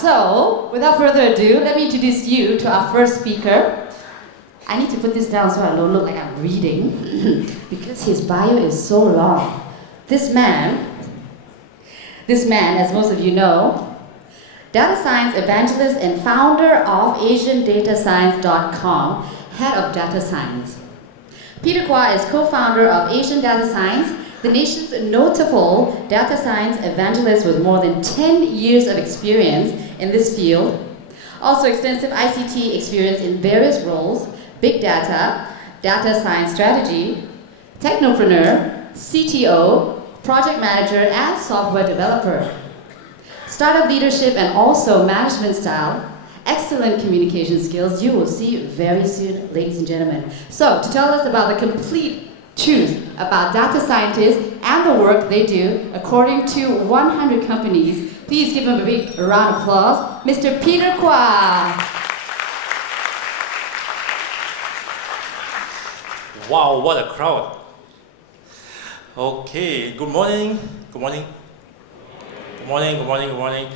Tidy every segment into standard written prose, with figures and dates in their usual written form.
So, without further ado, let me introduce you to our first speaker. I need to put this down so I don't look like I'm reading, because his bio is so long. This man, as most of you know, data science evangelist and founder of AsianDataScience.com, head of data science. Peter Kwa is co-founder of Asian Data Science, the nation's notable data science evangelist with more than 10 years of experience in this field. Also extensive ICT experience in various roles: big data, data science strategy, technopreneur, CTO, project manager, and software developer. Startup leadership and also management style, excellent communication skills, you will see very soon, ladies and gentlemen. So, to tell us about the complete truth about data scientists and the work they do according to 100 companies, please give him a big round of applause, Mr. Peter Kwa. Wow, what a crowd. Okay, good morning. Good morning. Good morning, good morning, good morning.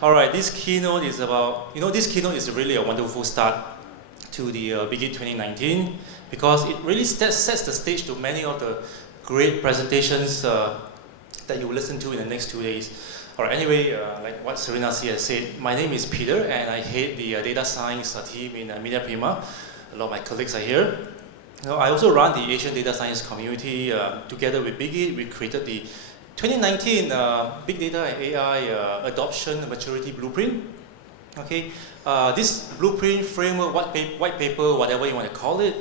All right, this keynote is about, this keynote is really a wonderful start to the BIGIT 2019 because it really sets the stage to many of the great presentations that you will listen to in the next 2 days. All right, anyway, like what Serena C has said, my name is Peter and I head the data science team in Media Prima. A lot of my colleagues are here. I also run the Asian data science community. Together with BIGIT, we created the 2019 Big Data and AI Adoption Maturity Blueprint. Okay, this blueprint, framework, white paper, whatever you want to call it,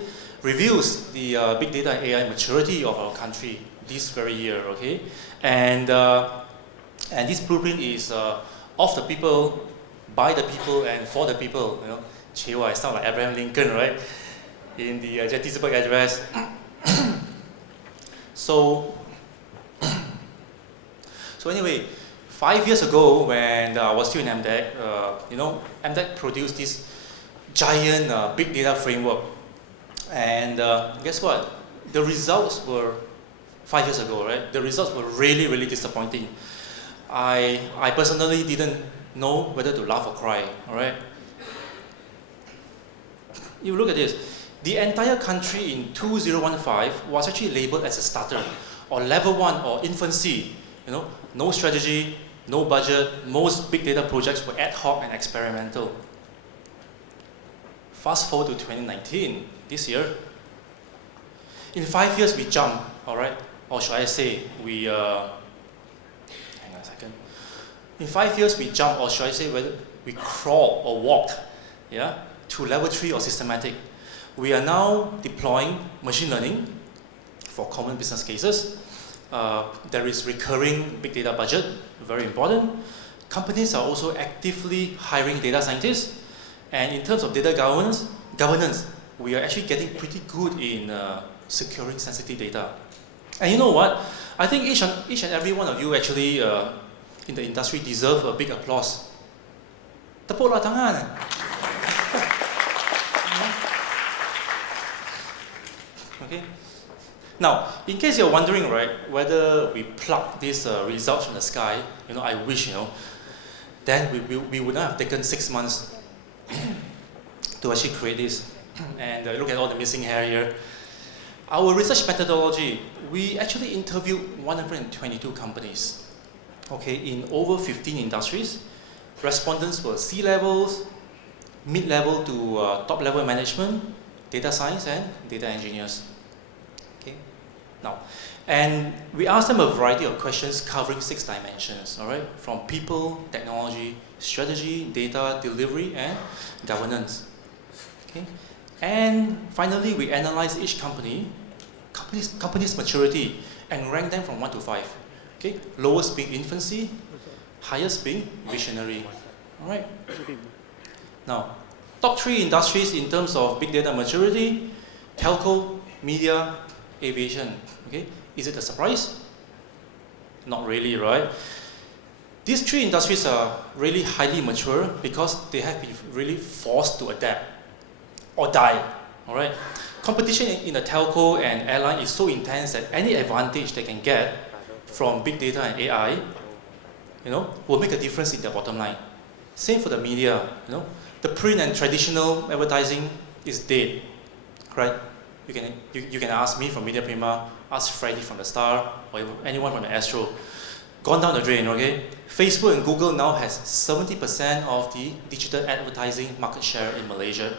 reviews the big data and AI maturity of our country this very year. Okay, and this blueprint is of the people, by the people, and for the people. Chewa, I sound like Abraham Lincoln, right? In the Gettysburg Address. So anyway, 5 years ago when I was still in MDEC, MDEC produced this giant big data framework. And guess what? The results were, 5 years ago, right? The results were really, really disappointing. I personally didn't know whether to laugh or cry, all right? You look at this. The entire country in 2015 was actually labeled as a starter, or level 1, or infancy. No strategy, no budget. Most big data projects were ad hoc and experimental. Fast forward to 2019, this year. In 5 years, we jumped, all right? Or should I say, hang on a second. In 5 years, we jumped, or should I say, whether we crawled or walked, to level 3 or systematic. We are now deploying machine learning for common business cases. There is recurring big data budget, very important. Companies are also actively hiring data scientists. And in terms of data governance, we are actually getting pretty good in securing sensitive data. And you know what? I think each and every one of you actually in the industry deserve a big applause. Tepuklah tangan. Okay. Now, in case you're wondering, right, whether we pluck these results from the sky, I wish, then we would not have taken 6 months to actually create this. And look at all the missing hair here. Our research methodology, we actually interviewed 122 companies, okay, in over 15 industries. Respondents were C-levels, mid-level to top-level management, data science, and data engineers. Now, and we asked them a variety of questions covering 6 dimensions, all right? From people, technology, strategy, data, delivery, and governance. Okay? And finally, we analyzed each company's maturity and ranked them from 1 to 5. Okay? Lowest being infancy, highest being visionary. All right? Now, top 3 industries in terms of big data maturity: telco, media, aviation. Okay, is it a surprise? Not really, right? These 3 industries are really highly mature because they have been really forced to adapt or die. All right, competition in the telco and airline is so intense that any advantage they can get from big data and AI, will make a difference in their bottom line. Same for the media, the print and traditional advertising is dead, right? You can ask me from Media Prima, ask Freddie from the Star, or anyone from the Astro. Gone down the drain, okay? Facebook and Google now has 70% of the digital advertising market share in Malaysia.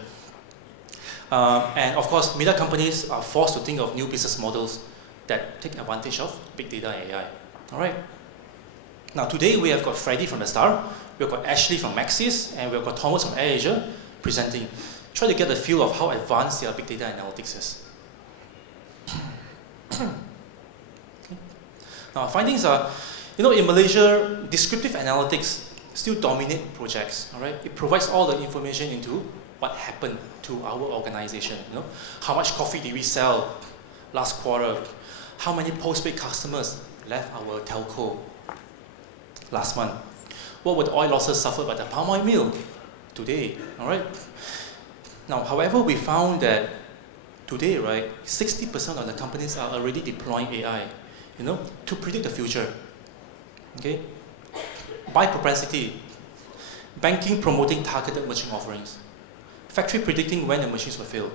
And of course, media companies are forced to think of new business models that take advantage of big data and AI. All right. Now today we have got Freddie from the Star, we've got Ashley from Maxis, and we've got Thomas from AirAsia presenting. Try to get a feel of how advanced their big data analytics is. Okay. Now findings are, in Malaysia, descriptive analytics still dominate projects. All right, it provides all the information into what happened to our organization. How much coffee did we sell last quarter? How many postpaid customers left our telco last month? What were the oil losses suffered by the palm oil mill today? All right. Now, however, we found that today, right, 60% of the companies are already deploying AI, to predict the future. Okay. By propensity, banking promoting targeted merchant offerings, factory predicting when the machines will fail,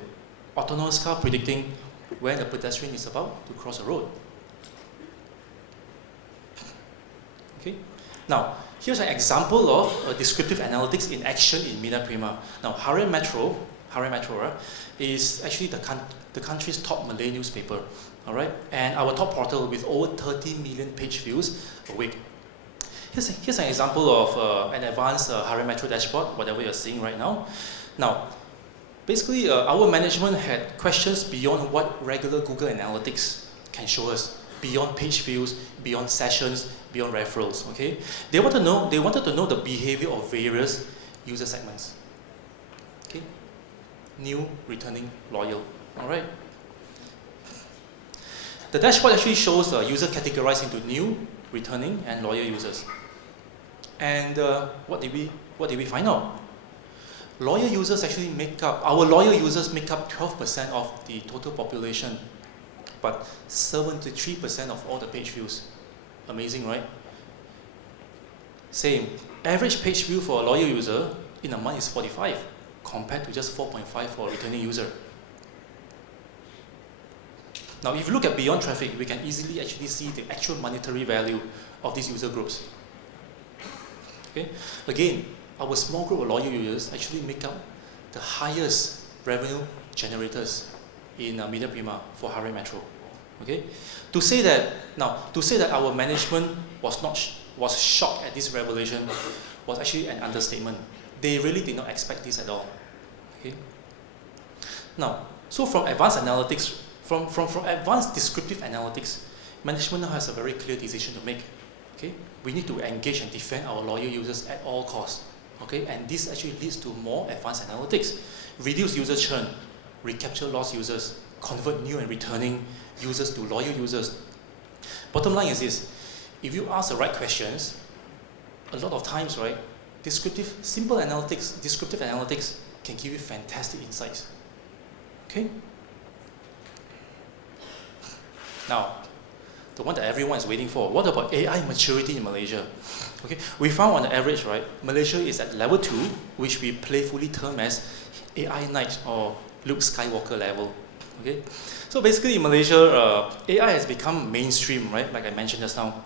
autonomous car predicting when a pedestrian is about to cross a road. Okay. Now, here's an example of descriptive analytics in action in Media Prima. Now, Harian Metro is actually the country's top Malay newspaper, all right? And our top portal with over 30 million page views a week. Here's an example of an advanced Harian Metro dashboard, whatever you're seeing right now. Now, basically, our management had questions beyond what regular Google Analytics can show us, beyond page views, beyond sessions, beyond referrals. Okay, they wanted to know the behavior of various user segments. Okay, new, returning, loyal. All right. The dashboard actually shows user categorized into new, returning, and loyal users. And what did we find out? Our loyal users make up 12% of the total population, but 73% of all the page views. Amazing, right? Same. Average page view for a loyal user in a month is 45, compared to just 4.5 for a returning user. Now, if you look at beyond traffic, we can easily actually see the actual monetary value of these user groups. Okay? Again, our small group of loyal users actually make up the highest revenue generators in Media Prima for Harian Metro. Okay? To say that our management was shocked at this revelation was actually an understatement. They really did not expect this at all. Okay? Now, so from advanced analytics, from advanced descriptive analytics, management now has a very clear decision to make. Okay? We need to engage and defend our loyal users at all costs. Okay? And this actually leads to more advanced analytics. Reduce user churn, recapture lost users, convert new and returning users to loyal users. Bottom line is this: if you ask the right questions, a lot of times, right, descriptive analytics can give you fantastic insights. Okay? Now, the one that everyone is waiting for, what about AI maturity in Malaysia? Okay, we found on the average, right, Malaysia is at level 2, which we playfully term as AI Knight or Luke Skywalker level. Okay, so basically in Malaysia, AI has become mainstream, right? Like I mentioned just now,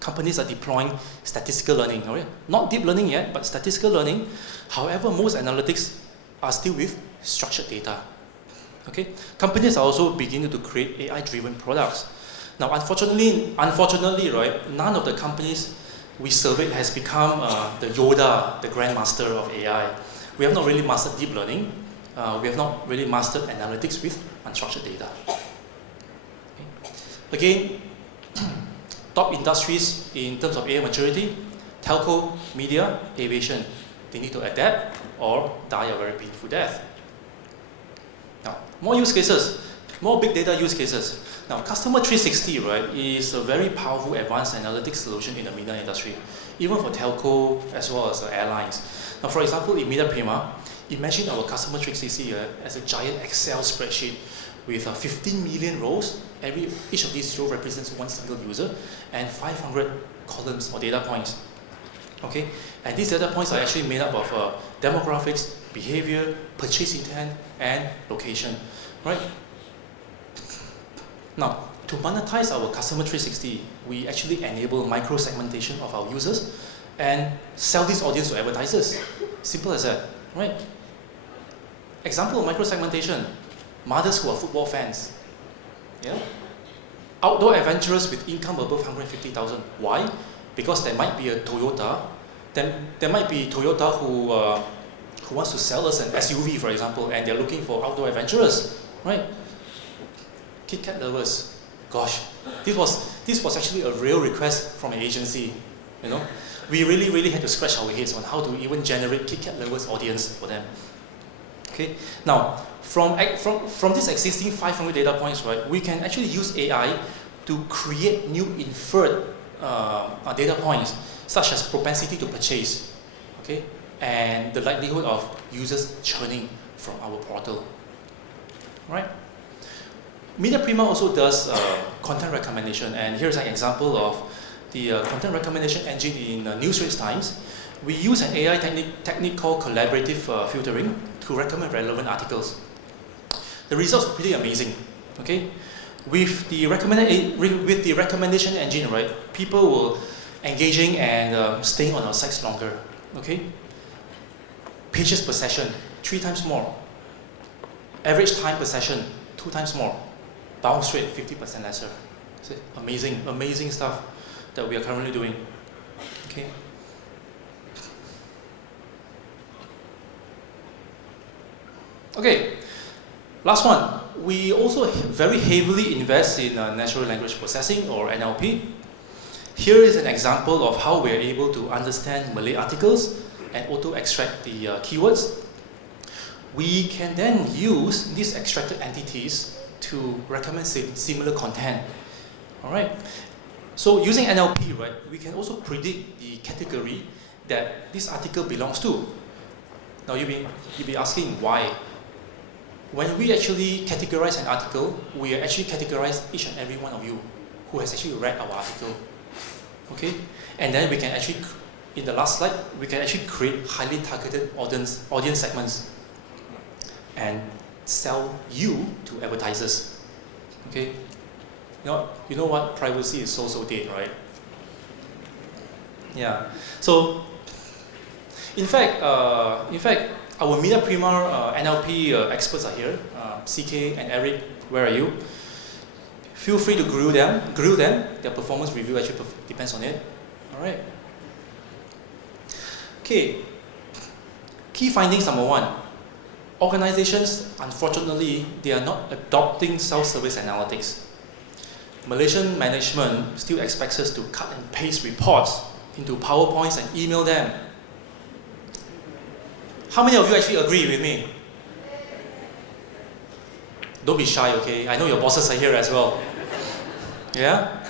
companies are deploying statistical learning. Right? Not deep learning yet, but statistical learning. However, most analytics are still with structured data. Okay, companies are also beginning to create AI-driven products. Now, unfortunately, right, none of the companies we surveyed has become the Yoda, the grandmaster of AI. We have not really mastered deep learning. We have not really mastered analytics with unstructured data. Okay. Again, top industries in terms of AI maturity: telco, media, aviation. They need to adapt or die a very painful death. Now, more use cases, more big data use cases. Now, Customer 360, right, is a very powerful advanced analytics solution in the media industry, even for telco as well as airlines. Now, for example, in Media Prima, imagine our Customer 360 as a giant Excel spreadsheet with 15 million rows. Each of these rows represents one single user and 500 columns or data points. Okay, And these data points are actually made up of demographics, behavior, purchase intent, and location, right? Now, to monetize our customer 360, we actually enable micro-segmentation of our users and sell this audience to advertisers. Simple as that, right? Example of micro-segmentation, mothers who are football fans. Yeah? Outdoor adventurers with income above 150,000. Why? Because there might be a Toyota, there might be Toyota who wants to sell us an SUV, for example, and they're looking for outdoor adventurers, right? Kit Kat lovers. Gosh, this was actually a real request from an agency, you know. We really had to scratch our heads on how to even generate Kit Kat lovers audience for them. Okay, now from this existing 500 data points, right, we can actually use AI to create new inferred data points, such as propensity to purchase, okay, and the likelihood of users churning from our portal, right? Media Prima also does content recommendation, and here's an example of the content recommendation engine in Newsreads Times. We use an AI technique called collaborative filtering to recommend relevant articles. The results are pretty amazing. Okay, with the recommendation engine, right, people will engaging and staying on our sites longer. Okay, pages per session 3 times more. Average time per session 2 times more. Bounce rate 50% lesser. So amazing stuff that we are currently doing. Okay. Okay, last one. We also very heavily invest in natural language processing, or NLP. Here is an example of how we are able to understand Malay articles and auto-extract the keywords. We can then use these extracted entities to recommend similar content. All right. So using NLP, right, we can also predict the category that this article belongs to. Now you'll be asking why. When we actually categorize an article, we actually categorize each and every one of you who has actually read our article. Okay, and then we can actually, in the last slide, we can actually create highly targeted audience segments and sell you to advertisers. Okay, you know what? Privacy is so dead, right? Yeah. So, in fact, our Media Prima NLP experts are here. CK and Eric, where are you? Feel free to grill them. Their performance review actually depends on it. All right. Okay. Key findings number 1. Organizations, unfortunately, they are not adopting self-service analytics. Malaysian management still expects us to cut and paste reports into PowerPoints and email them. How many of you actually agree with me? Don't be shy, okay? I know your bosses are here as well. Yeah?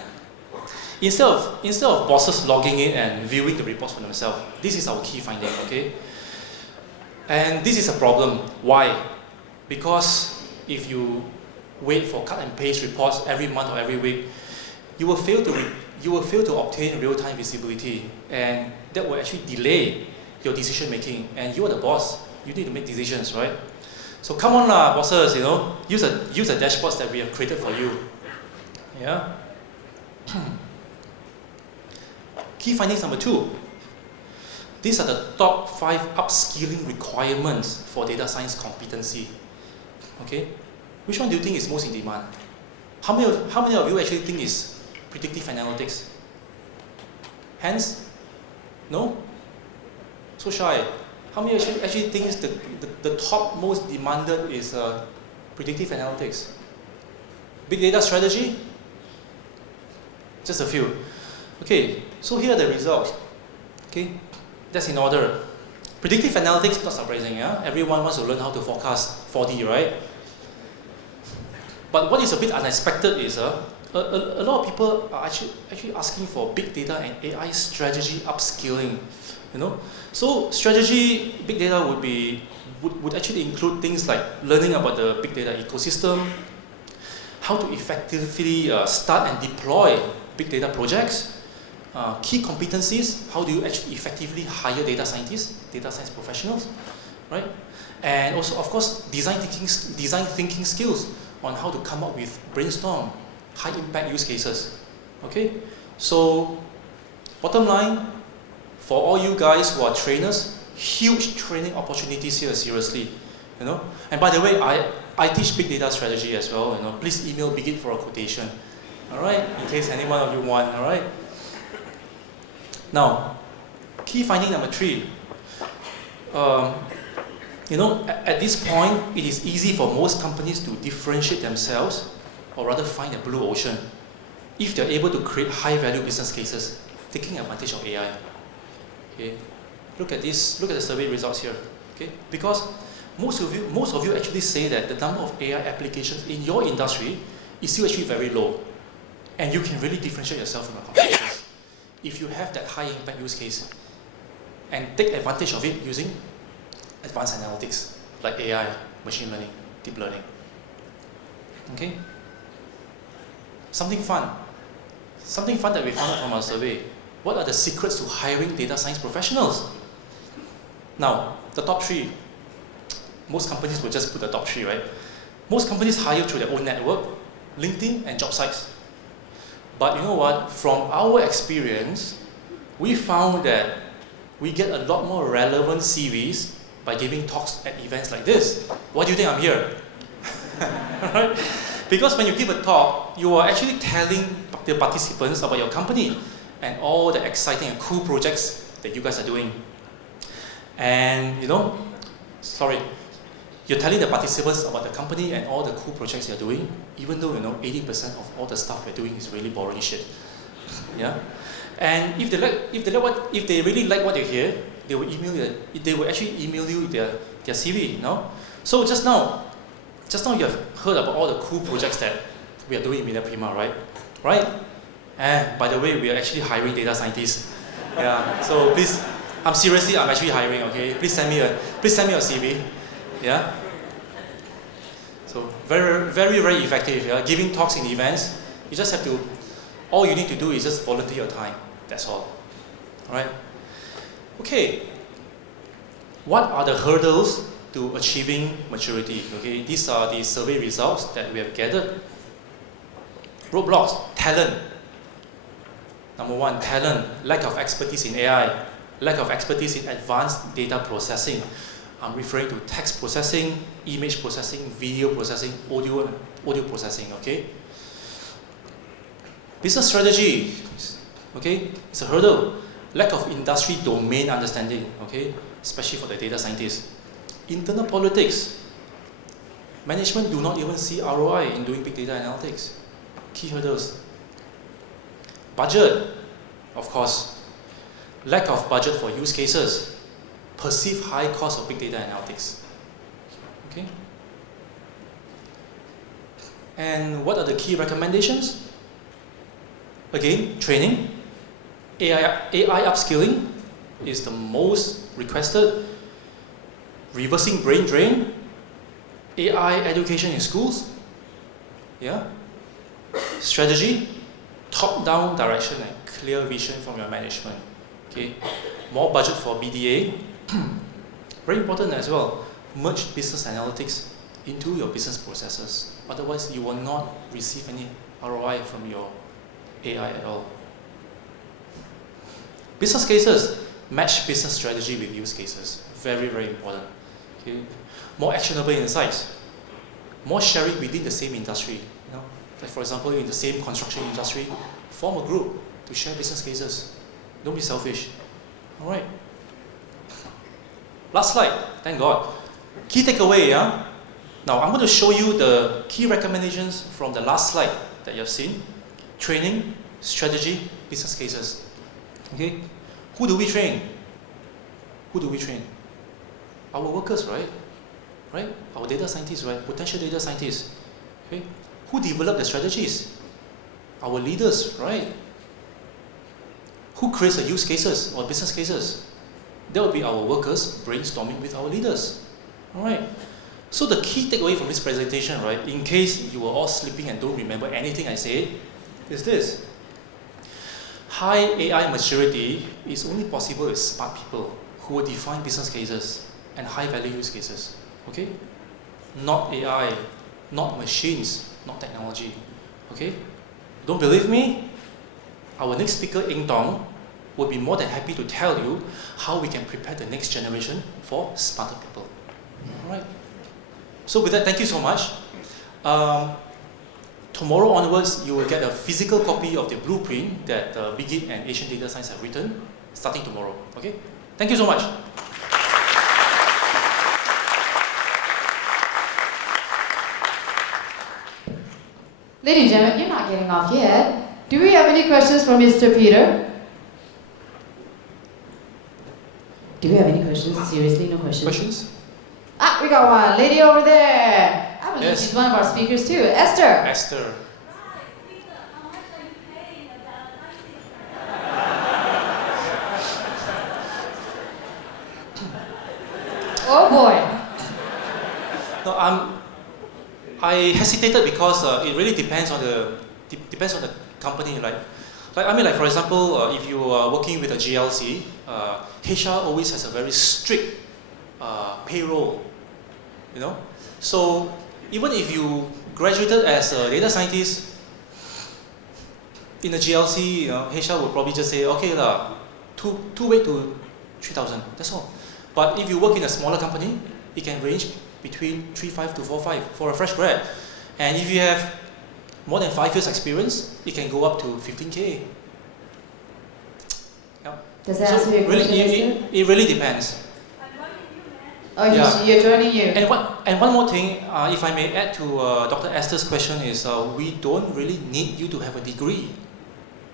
Instead of bosses logging in and viewing the reports for themselves, this is our key finding, okay? And this is a problem. Why? Because if you wait for cut and paste reports every month or every week, you will fail to obtain real-time visibility, and that will actually delay your decision making. And you are the boss. You need to make decisions, right? So come on, bosses. Use the dashboards that we have created for you. Yeah. Key findings number 2. These are the top 5 upskilling requirements for data science competency. Okay, which one do you think is most in demand? How many of you actually think is predictive analytics? Hands? No? So shy. How many actually think is the top most demanded is predictive analytics? Big data strategy? Just a few. Okay, so here are the results. Okay, that's in order. Predictive analytics, not surprising, yeah? Everyone wants to learn how to forecast 4D, right? But what is a bit unexpected is a lot of people are actually asking for big data and AI strategy upskilling. So strategy, big data would actually include things like learning about the big data ecosystem, how to effectively start and deploy big data projects, key competencies, how do you actually effectively hire data scientists, data science professionals, right? And also, of course, design thinking skills on how to come up with brainstorm, high impact use cases. Okay? So, bottom line, for all you guys who are trainers, huge training opportunities here, seriously. You know? And by the way, I teach big data strategy as well. You know? Please email BIGIT for a quotation. Alright? In case any one of you want, alright? Now, key finding number 3. You know, at this point, it is easy for most companies to differentiate themselves, or rather find a blue ocean, if they're able to create high-value business cases, taking advantage of AI. Okay, look at this. Look at the survey results here. Okay, because most of you actually say that the number of AI applications in your industry is still actually very low, and you can really differentiate yourself from your competitors if you have that high-impact use case, and take advantage of it using advanced analytics like AI, machine learning, deep learning. Okay? Something fun that we found out from our survey. What are the secrets to hiring data science professionals? Now, the top 3. Most companies will just put the top 3, right? Most companies hire through their own network, LinkedIn, and job sites. But you know what? From our experience, we found that we get a lot more relevant CVs by giving talks at events like this. Why do you think I'm here? Right? Because when you give a talk, you are actually telling the participants about your company and all the exciting and cool projects that you guys are doing. And you know, you're telling the participants about the company and all the cool projects you're doing, even though you know 80% of all the stuff you're doing is really boring shit. Yeah? And if they really like what you hear, they will actually email you their CV, no? So just now you have heard about all the cool projects that we are doing in Prima, right? Right? And by the way, we are actually hiring data scientists. Yeah. So please, I'm actually hiring, okay? Please send me your CV. Yeah? So very, very, very effective. Yeah? Giving talks in events, you just have to, all you need to do is just volunteer your time. That's all. Alright? Okay. What are the hurdles to achieving maturity? Okay, these are the survey results that we have gathered. Roadblocks, talent. Number 1, talent, lack of expertise in AI, lack of expertise in advanced data processing. I'm referring to text processing, image processing, video processing, audio processing, okay? Business strategy, okay, it's a hurdle. Lack of industry domain understanding, okay, especially for the data scientists. Internal politics. Management do not even see ROI in doing big data analytics. Key hurdles. Budget, of course. Lack of budget for use cases. Perceived high cost of big data analytics. Okay? And what are the key recommendations? Again, training. AI upskilling is the most requested. Reversing brain drain. AI education in schools. Yeah. Strategy. Top-down direction and clear vision from your management. Okay. More budget for BDA. Very important as well. Merge business analytics into your business processes. Otherwise, you will not receive any ROI from your AI at all. Business cases. Match business strategy with use cases. Very, very important. Okay. More actionable insights. More sharing within the same industry. You know, like for example, in the same construction industry, form a group to share business cases. Don't be selfish. All right. Last slide. Thank God. Key takeaway. Yeah. Now I'm going to show you the key recommendations from the last slide that you have seen. Training, strategy, business cases. Okay. Who do we train? Who do we train? Our workers, right? Right? Our data scientists, right? Potential data scientists. Okay? Who develop the strategies? Our leaders, right? Who creates the use cases or business cases? That will be our workers brainstorming with our leaders. Alright. So the key takeaway from this presentation, right, in case you were all sleeping and don't remember anything I said, is this. high AI maturity is only possible with smart people who will define business cases and high value use cases. Okay? Not AI, not machines, not technology. Okay? Don't believe me? Our next speaker, Ing Tong, will be more than happy to tell you how we can prepare the next generation for smarter people. Alright? So with that, thank you so much. Tomorrow onwards, you will get a physical copy of the blueprint that BIGIT and Asian Data Science have written, starting tomorrow. Okay? Thank you so much. Ladies and gentlemen, you're not getting off yet. Do we have any questions for Mr. Peter? Do we have any questions? Seriously, no questions? Questions? Ah, we got one. Lady over there. I believe she's one of our speakers too. Esther. Esther. Oh boy. No, I hesitated because it really depends on the company, right? Like for example, if you are working with a GLC, HR always has a very strict payroll, you know. So even if you graduated as a data scientist in a GLC, you know, HR will probably just say, okay lah, two-way to 3,000. That's all. But if you work in a smaller company, it can range between 3.5 to 4.5 for a fresh grad. And if you have more than 5 years experience, it can go up to 15K. Yep. Does that answer your question? It really depends. Oh, yeah. You're joining you. And one more thing, if I may add to Dr. Esther's question is, we don't really need you to have a degree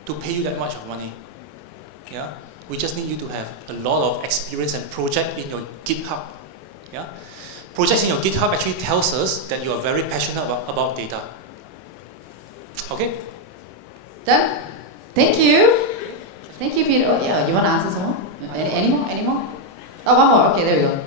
to pay you that much of money. Yeah? We just need you to have a lot of experience and project in your GitHub. Yeah? Projects in your GitHub actually tells us that you are very passionate about data. Okay? Done? Thank you. Thank you, Peter. Oh yeah, you want to answer some more? Any more? Any more? Oh, one more. Okay, there we go.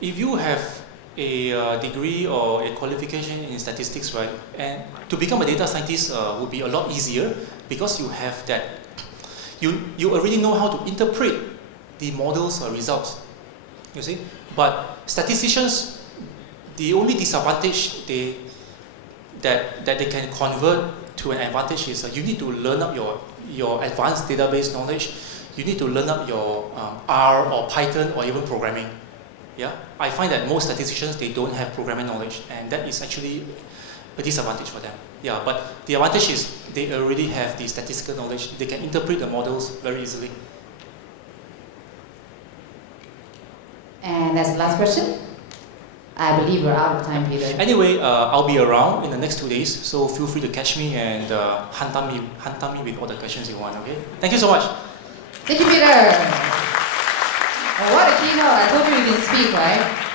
If you have a degree or a qualification in statistics, right, and to become a data scientist would be a lot easier because you have that. You already know how to interpret the model's results. You see, but statisticians, the only disadvantage that they can convert to an advantage is you need to learn up your advanced database knowledge. You need to learn up your R or Python or even programming. Yeah, I find that most statisticians, they don't have programming knowledge, and that is actually a disadvantage for them. Yeah, but the advantage is they already have the statistical knowledge. They can interpret the models very easily. And that's the last question. I believe we're out of time, Peter. Anyway, I'll be around in the next 2 days, so feel free to catch me and hunt me with all the questions you want. Okay? Thank you so much. Thank you, Peter. Oh, what a keynote. I told you you can speak, right?